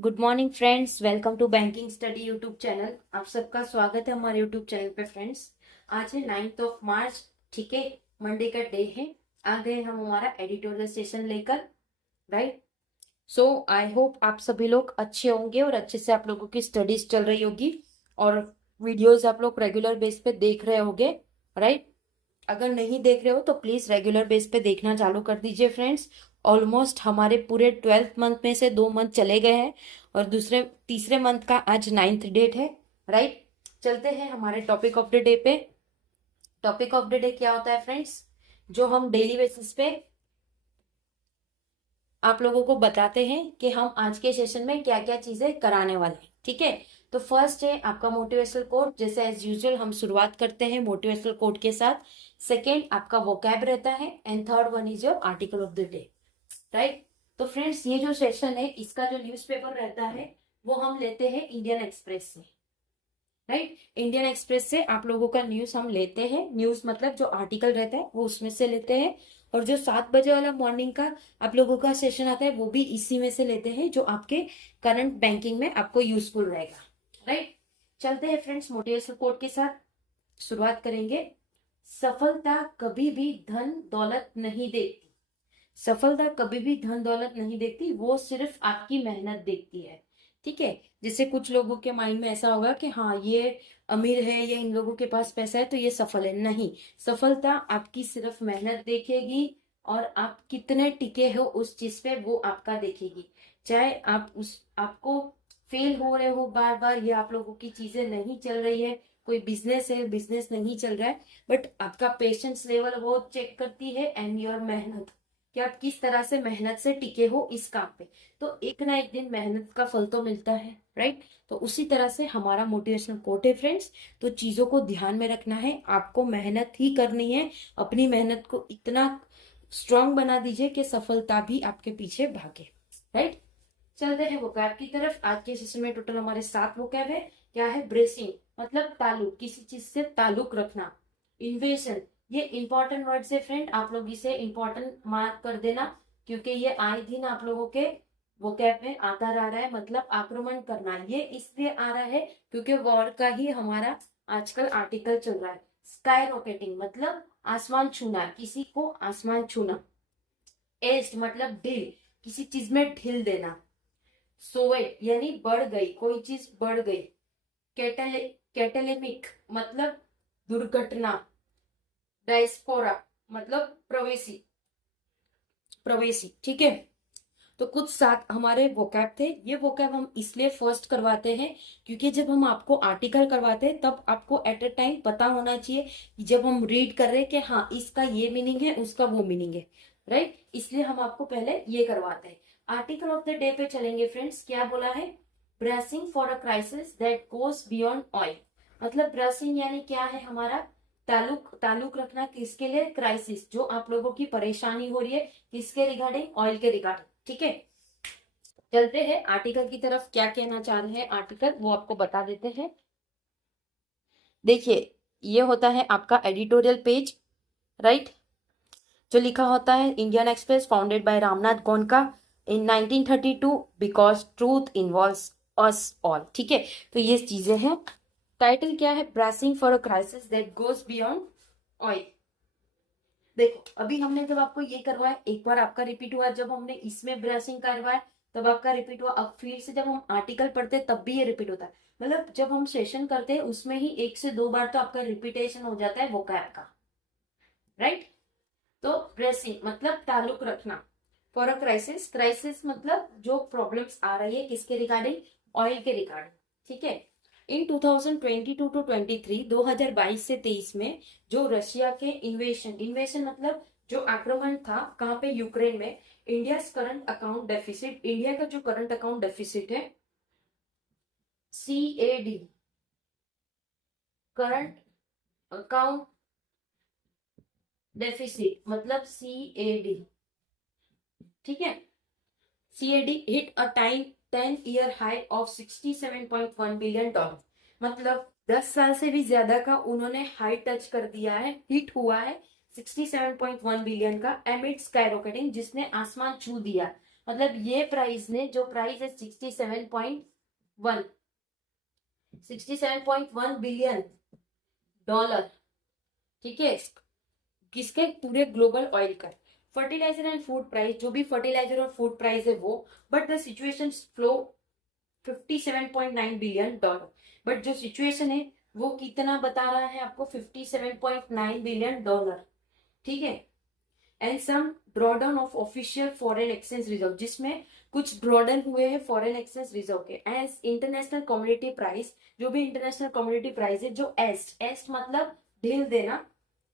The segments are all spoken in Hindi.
Good morning friends, welcome to banking study YouTube channel. आप सबका स्वागत है हमारे यूट्यूब चैनल पे। फ्रेंड्स, आज है 9 मार्च। ठीक है, मंडे का डे है। आ गए हम हमारा एडिटोरियल सेशन लेकर। राइट। सो आई होप आप सभी लोग अच्छे होंगे और अच्छे से आप लोगों की स्टडीज चल रही होगी और वीडियोस आप लोग रेगुलर बेस पे देख रहे होंगे। राइट। अगर नहीं देख रहे हो तो प्लीज रेगुलर बेस पे देखना चालू कर दीजिए फ्रेंड्स। ऑलमोस्ट हमारे पूरे 12th मंथ में से 2 मंथ चले गए हैं और दूसरे तीसरे मंथ का आज 9th डेट है। राइट। चलते हैं हमारे टॉपिक ऑफ द डे पे। टॉपिक ऑफ द डे क्या होता है फ्रेंड्स, जो हम डेली बेसिस पे आप लोगों को बताते हैं कि हम आज के सेशन में क्या क्या चीजें कराने वाले हैं। ठीक है, तो फर्स्ट है आपका मोटिवेशनल कोट। जैसे एज यूजुअल हम शुरुआत करते हैं मोटिवेशनल कोट के साथ। सेकेंड आपका वोकैब रहता है and third one is your article of the day. Right. तो फ्रेंड्स, ये जो सेशन है इसका जो न्यूज़पेपर रहता है वो हम लेते हैं इंडियन एक्सप्रेस से। राइट। इंडियन एक्सप्रेस से आप लोगों का न्यूज हम लेते हैं। न्यूज मतलब जो आर्टिकल रहता है वो उसमें से लेते हैं। और जो 7 बजे वाला मॉर्निंग का आप लोगों का सेशन आता है वो भी इसी में से लेते हैं, जो आपके करंट बैंकिंग में आपको यूजफुल रहेगा। राइट। चलते हैं फ्रेंड्स मोटिवेशनल कोट के साथ। शुरुआत करेंगे। सफलता कभी भी धन दौलत नहीं देखती। सफलता कभी भी धन दौलत नहीं देखती, वो सिर्फ आपकी मेहनत देखती है। ठीक है। जैसे कुछ लोगों के माइंड में ऐसा होगा कि हाँ ये अमीर है या इन लोगों के पास पैसा है तो ये सफल है। नहीं, सफलता आपकी सिर्फ मेहनत देखेगी और आप कितने टिके हो उस चीज पे वो आपका देखेगी। चाहे आप उस आपको फेल हो रहे हो बार बार, या आप लोगों की चीजें नहीं चल रही है, कोई बिजनेस है बिजनेस नहीं चल रहा है, बट आपका पेशेंस लेवल वो चेक करती है एंड योर मेहनत कि आप किस तरह से मेहनत से टिके हो इस काम पे। तो एक ना एक दिन मेहनत का फल तो मिलता है। राइट। तो उसी तरह से हमारा मोटिवेशनल कोट है फ्रेंड्स। तो चीजों को ध्यान में रखना है, आपको मेहनत ही करनी है। अपनी मेहनत को इतना स्ट्रांग बना दीजिए कि सफलता भी आपके पीछे भागे। राइट। चलते हैं वोकैब की तरफ। आज के सेशन में टोटल हमारे 7 वोकैब है। क्या है? ब्रेसिंग मतलब ताल्लुक, किसी चीज से ताल्लुक रखना। इन्वेशन, ये इंपॉर्टेंट वर्ड है फ्रेंड, आप लोग इसे इंपॉर्टेंट मार्क कर देना, क्योंकि ये आए दिन आप लोगों के वोकैब में आता रह रहा है। मतलब आक्रमण करना, ये इसलिए आ रहा है क्योंकि वॉर का ही हमारा आजकल आर्टिकल चल रहा है। स्काई रॉकेटिंग मतलब आसमान छूना, किसी को आसमान छूना। एस्ट मतलब ढील, किसी चीज में ढील देना। सोवेट यानी बढ़ गई, कोई चीज बढ़ गई। कैटेलेमिक मतलब दुर्घटना। डायस्पोरा मतलब प्रवेशी, प्रवेशी। ठीक है। तो कुछ 7 हमारे वोकैब थे। ये वोकैब हम इसलिए फर्स्ट करवाते हैं क्योंकि जब हम आपको आर्टिकल करवाते हैं तब आपको एट अ टाइम पता होना चाहिए कि जब हम रीड कर रहे हैं कि हाँ इसका ये मीनिंग है उसका वो मीनिंग है। राइट। इसलिए हम आपको पहले ये करवाते हैं। आर्टिकल ऑफ द डे पे चलेंगे फ्रेंड्स। क्या बोला है? Bracing for a crisis that goes beyond oil. मतलब ब्रेसिंग यानी क्या है? हमारा ताल्लुक, ताल्लुक रखना किसके लिए? क्राइसिस, जो आप लोगों की परेशानी हो रही है किसके रिगार्डिंग? ऑयल के रिगार्डिंग। ठीक है। चलते हैं आर्टिकल की तरफ। क्या कहना चाह रहे हैं आर्टिकल वो आपको बता देते हैं। देखिए, ये होता है आपका एडिटोरियल पेज। राइट। जो लिखा होता है Indian express founded by Ramnath Goenka in 1932 because truth involves us all. ठीक है। तो ये चीजें हैं। टाइटल क्या है? Bracing for a crisis that goes beyond oil. देखो, अभी हमने जब आपको ये करवाया एक बार आपका रिपीट हुआ, जब हमने इसमें ब्रशिंग करवाया तब आपका रिपीट हुआ। अब फिर से जब हम आर्टिकल पढ़ते हैं तब भी ये रिपीट होता है। मतलब जब हम सेशन करते हैं उसमें ही 1 से 2 बार तो आपका रिपीटेशन हो जाता है वोकैब का। राइट। तो ब्रेसिंग मतलब ताल्लुक रखना। फॉर अ क्राइसिस, क्राइसिस मतलब जो प्रॉब्लम्स आ रही है किसके रिगार्डिंग? ऑयल के रिगार्डिंग। ठीक है। इन 2022 टू 23, 2022 से 23 में जो रशिया के इन्वेशन, इन्वेशन मतलब जो आक्रमण था कहाँ पे? यूक्रेन में। India current account deficit, India का जो करंट अकाउंट डेफिसिट है CAD, करंट अकाउंट डेफिसिट मतलब CAD। ठीक है। CAD hit a time 10-year high of $67.1 billion. मतलब 10 साल से भी ज्यादा का उन्होंने हाई टच कर दिया है, हिट हुआ है 67.1 बिलियन का एमिड स्काई रॉकेटिंग, जिसने आसमान छू दिया। मतलब ये प्राइस ने, जो प्राइस है 67.1 बिलियन डॉलर, ठीक है, किसके, पूरे ग्लोबल ऑयल का। फर्टिलाइजर एंड फूड प्राइस, जो भी फर्टिलाइजर और फूड प्राइस है वो, but the situation flow 57.9 billion dollar, but जो सिचुएशन है वो कितना बता रहा है आपको, 57.9 बिलियन डॉलर, ठीक है। And some drawdown of official foreign exchange reserve, जिसमें कुछ ड्रॉडाउन हुए हैं फॉरेन एक्सचेंज रिजर्व के। एज इंटरनेशनल कम्युनिटी प्राइस, जो भी इंटरनेशनल कम्युनिटी प्राइस है, जो एस्ट मतलब ढील देना।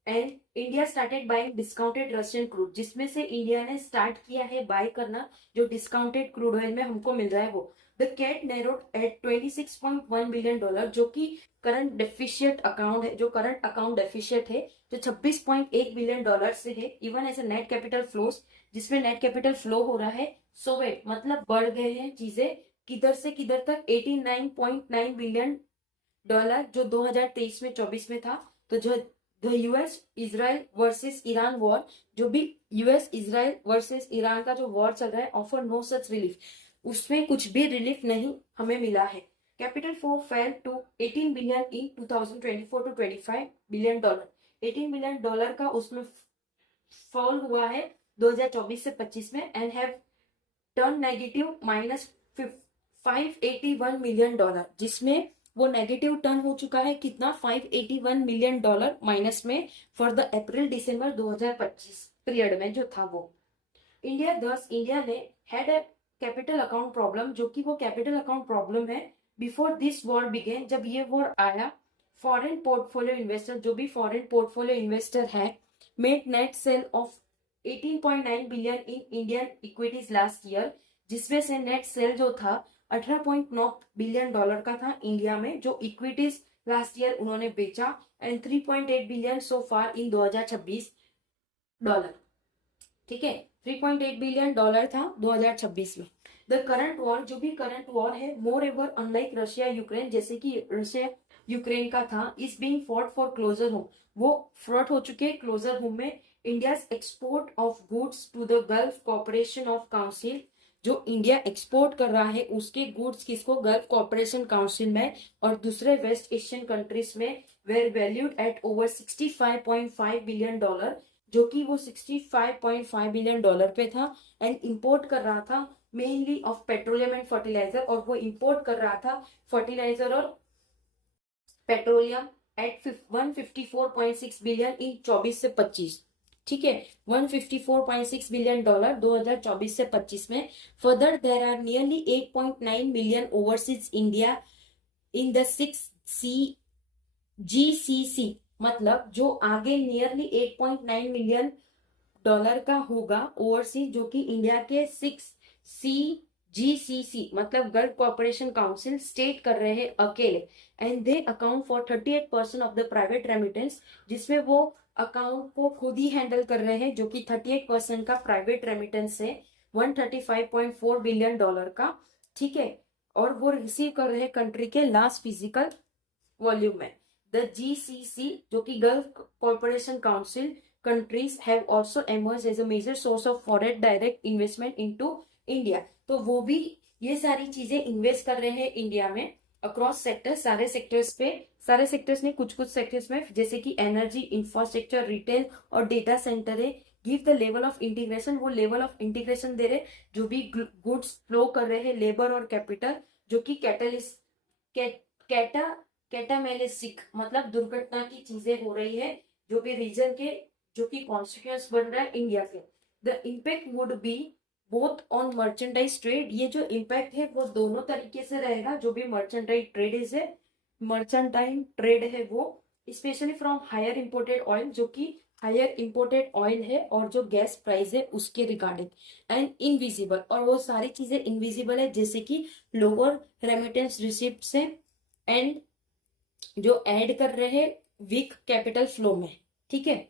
And India started buying discounted Russian crude, जिसमें से इंडिया ने स्टार्ट किया है बाय करना जो डिस्काउंटेड क्रूड ऑयल में हमको मिल रहा है वो। The CAD narrowed at 26.1 billion dollar, जो कि करंट डेफिशिएट अकाउंट है, जो करंट अकाउंट डेफिशिएट है, जो 26.1 बिलियन डॉलर से है। Even as a net capital flows, जिसमें नेट कैपिटल फ्लो हो रहा है सोवेट, मतलब बढ़ गए हैं चीजें किधर से किधर तक, 89.9 बिलियन डॉलर, जो 2023 में 24 में था। तो जो the US Israel versus Iran war, जो भी यूएस इजराइल वर्सेस ईरान का जो वॉर चल रहा है, ऑफर नो सच रिलीफ, उसमें कुछ भी रिलीफ नहीं हमें मिला है। Capital flow fell to 18 billion in 2024 to 25 billion dollar, 18 billion dollar का उसमें फॉल हुआ है 2024 से 25 में। And have turn negative minus 581 million dollar, जिसमें वो नेगेटिव टर्न हो चुका है कितना, 581 मिलियन डॉलर माइनस में for the April December 2025 period में जो था वो। इंडिया ने had a capital account problem, जो कि वो कैपिटल अकाउंट प्रॉब्लम है बिफोर दिस वॉर बिगेन, जब ये वॉर आया। फॉरेन पोर्टफोलियो इन्वेस्टर, जो भी फॉरेन पोर्टफोलियो इन्वेस्टर है, made net cell of 18.9 billion in Indian equities last year, जिसमें से नेट सेल जो था 18.9 बिलियन डॉलर का था इंडिया में, जो इक्विटीज लास्ट ईयर उन्होंने बेचा। And 3.8 billion so far in 2026 dollar, ठीक है, 3.8 बिलियन डॉलर था 2026 में। द करंट वॉर, जो भी करंट वॉर है, moreover unlike Russia Ukraine, जैसे कि रशिया यूक्रेन का था, is being fought for closer home, वो फ्रॉट हो चुके हैं क्लोजर होम में। India's export of goods to the Gulf Cooperation of Council, जो इंडिया एक्सपोर्ट कर रहा है उसके गुड्स किसको, गल्फ कॉपरेशन काउंसिल में और दूसरे वेस्ट एशियन कंट्रीज में, were valued at over 65.5 billion dollar, जो कि वो 65.5 बिलियन डॉलर पे था। एंड इंपोर्ट कर रहा था mainly of petroleum and fertiliser, और वो इंपोर्ट कर रहा था फर्टिलाइजर और पेट्रोलियम एट 154.6 बिलियन इन 24 से 25, ठीक है, 154.6 बिलियन डॉलर 2024 से 25 में। Further there are nearly 8.9 million overseas India in the 6 GCC, मतलब जो आगे नियरली 8.9 मिलियन डॉलर का होगा ओवरसीज, जो कि इंडिया के 6 GCC मतलब गल्फ कॉर्पोरेशन काउंसिल स्टेट कर रहे हैं अकेले। And they account for 38% of the private remittance, जिसमें वो अकाउंट को खुद ही हैंडल कर रहे हैं, जो कि 38% का प्राइवेट रेमिटेंस है 135.4 बिलियन डॉलर का, ठीक है। और वो रिसीव कर रहे हैं कंट्री के लास्ट फिजिकल वॉल्यूम में। द GCC, जो कि gulf corporation council countries have also emerged as a major source of foreign direct investment into India, तो वो भी ये सारी चीजें इन्वेस्ट कर रहे हैं इंडिया में अक्रॉस सेक्टर, सारे सेक्टर्स पे, सारे सेक्टर्स ने कुछ कुछ सेक्टर्स में, जैसे कि एनर्जी, इंफ्रास्ट्रक्चर, रिटेल और डेटा सेंटर है। Give the level of integration, वो लेवल ऑफ इंटीग्रेशन दे रहे, जो भी गुड्स फ्लो कर रहे हैं, लेबर और कैपिटल, जो कि कैटलिस्ट कैटामेलिस्टिक मतलब दुर्घटना की चीजें हो रही है, जो भी रीजन के, जो कि कॉन्सिक्वेंस बन रहा है इंडिया के। The impact would be both on merchandise trade, ये जो इम्पैक्ट है वो दोनों तरीके से रहेगा, जो भी मर्चेंडाइज ट्रेड है वो, specially from higher imported oil, जो कि हायर इंपोर्टेड ऑयल है, और जो गैस प्राइस है उसके रिगार्डिंग। एंड इनविजिबल, और वो सारी चीजें इनविजिबल है, जैसे कि लोअर रेमिटेंस रिसिप्ट से, एंड जो ऐड कर रहे हैं वीक कैपिटल फ्लो में, ठीक है।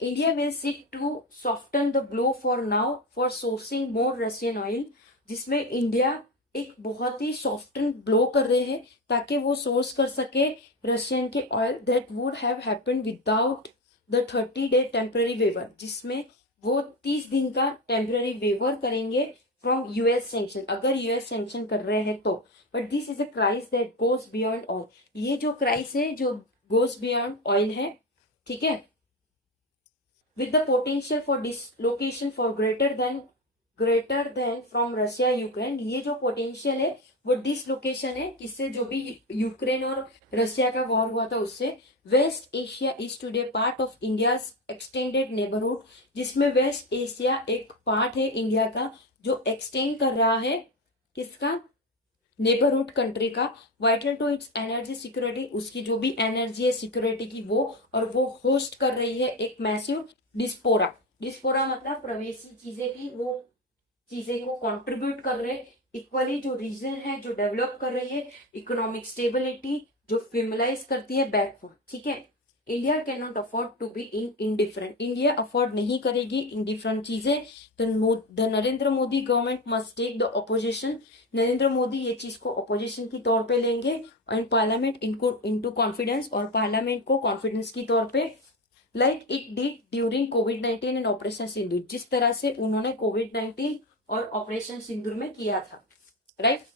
India will seek to soften the blow for now for sourcing more Russian oil, जिसमें इंडिया एक बहुत ही सॉफ्टन ब्लो कर रहे हैं ताकि वो सोर्स कर सके रशियन के oil that would have happened without the 30-day temporary waiver, जिसमें वो 30 दिन का टेम्पररी वेवर करेंगे फ्रॉम यूएस सैंक्शन, अगर यूएस सैंक्शन कर रहे हैं तो, but this is a crisis that goes beyond oil, ये जो क्राइस है जो गोज बियॉन्ड ऑयल है, ठीक है, with the potential for dislocation for greater than from Russia Ukraine, ये जो पोटेंशियल है वो डिसलोकेशन है किससे, जो भी यूक्रेन और रशिया का वॉर हुआ था उससे। West Asia is today part of India extended neighbourhood, जिसमें वेस्ट एशिया एक पार्ट है इंडिया का जो एक्सटेंड कर रहा है किसका, नेबरहुड कंट्री का। Vital to its energy security, उसकी जो भी एनर्जी है सिक्योरिटी की वो, और वो होस्ट कर रही है एक मैसिव डिस्पोरा, डिस्पोरा मतलब प्रवेशी चीजें की, वो चीजें को कंट्रीब्यूट कर रहे इक्वली, जो रीजन है जो डेवलप कर रही है इकोनॉमिक स्टेबिलिटी, जो फिमलाइज करती है बैकवर्ड, ठीक है। India can not afford to be in indifferent, India afford नहीं करेगी इनडिफरेंट चीजें। The Narendra Modi government must take the opposition, Narendra Modi ये चीज को ऑपोजिशन की तौर पे लेंगे, एंड पार्लियामेंट इनको इनटू कॉन्फिडेंस, और पार्लियामेंट को कॉन्फिडेंस की तौर पे, लाइक इट डिड ड्यूरिंग कोविड-19 एंड ऑपरेशन सिंदूर, जिस तरह से उन्होंने कोविड-19 और ऑपरेशन सिंदूर में किया था, राइट।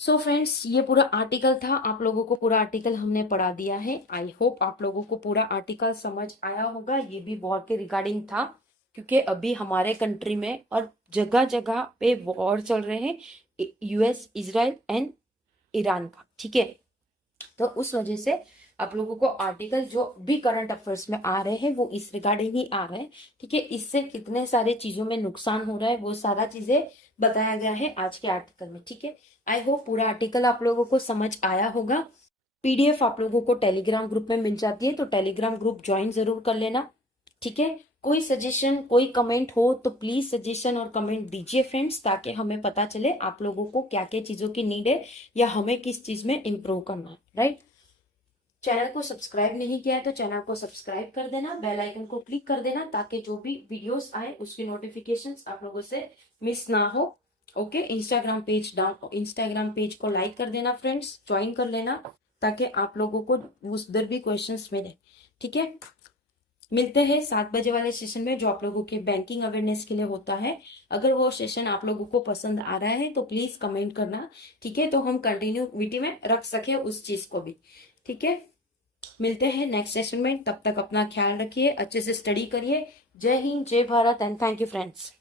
सो फ्रेंड्स, ये पूरा आर्टिकल था, आप लोगों को पूरा आर्टिकल हमने पढ़ा दिया है। आई होप आप लोगों को पूरा आर्टिकल समझ आया होगा। ये भी वॉर के रिगार्डिंग था, क्योंकि अभी हमारे कंट्री में और जगह जगह पे वॉर चल रहे हैं, यूएस, इजराइल एंड ईरान का, ठीक है। तो उस वजह से आप लोगों को आर्टिकल जो भी करंट अफेयर्स में आ रहे हैं वो इस रिगार्डिंग ही आ रहे हैं, ठीक है। इससे कितने सारे चीजों में नुकसान हो रहा है वो सारा चीजें बताया गया है आज के आर्टिकल में, ठीक है। आई होप पूरा आर्टिकल आप लोगों को समझ आया होगा। पीडीएफ आप लोगों को टेलीग्राम ग्रुप में मिल जाती है, तो टेलीग्राम ग्रुप ज्वाइन जरूर कर लेना, ठीक है। कोई सजेशन कोई कमेंट हो तो प्लीज सजेशन और कमेंट दीजिए फ्रेंड्स, ताकि हमें पता चले आप लोगों को क्या क्या चीजों की नीड है या हमें किस चीज में इम्प्रूव करना है, राइट। चैनल को सब्सक्राइब नहीं किया है तो चैनल को सब्सक्राइब कर देना, बेल आइकन को क्लिक कर देना, ताकि जो भी वीडियोस आए उसकी नोटिफिकेशंस आप लोगों से मिस ना हो, ओके। इंस्टाग्राम पेज को लाइक कर देना फ्रेंड्स, ज्वाइन कर लेना, ताकि आप लोगों को उधर भी क्वेश्चंस मिले, ठीक है। मिलते हैं 7 बजे वाले सेशन में, जो आप लोगों के बैंकिंग अवेयरनेस के लिए होता है। अगर वो सेशन आप लोगों को पसंद आ रहा है तो प्लीज कमेंट करना, ठीक है, तो हम कंटिन्यूटी में रख सके उस चीज को भी, ठीक है। मिलते हैं नेक्स्ट सेशन में, तब तक अपना ख्याल रखिए, अच्छे से स्टडी करिए। जय हिंद, जय Bharat and thank you friends.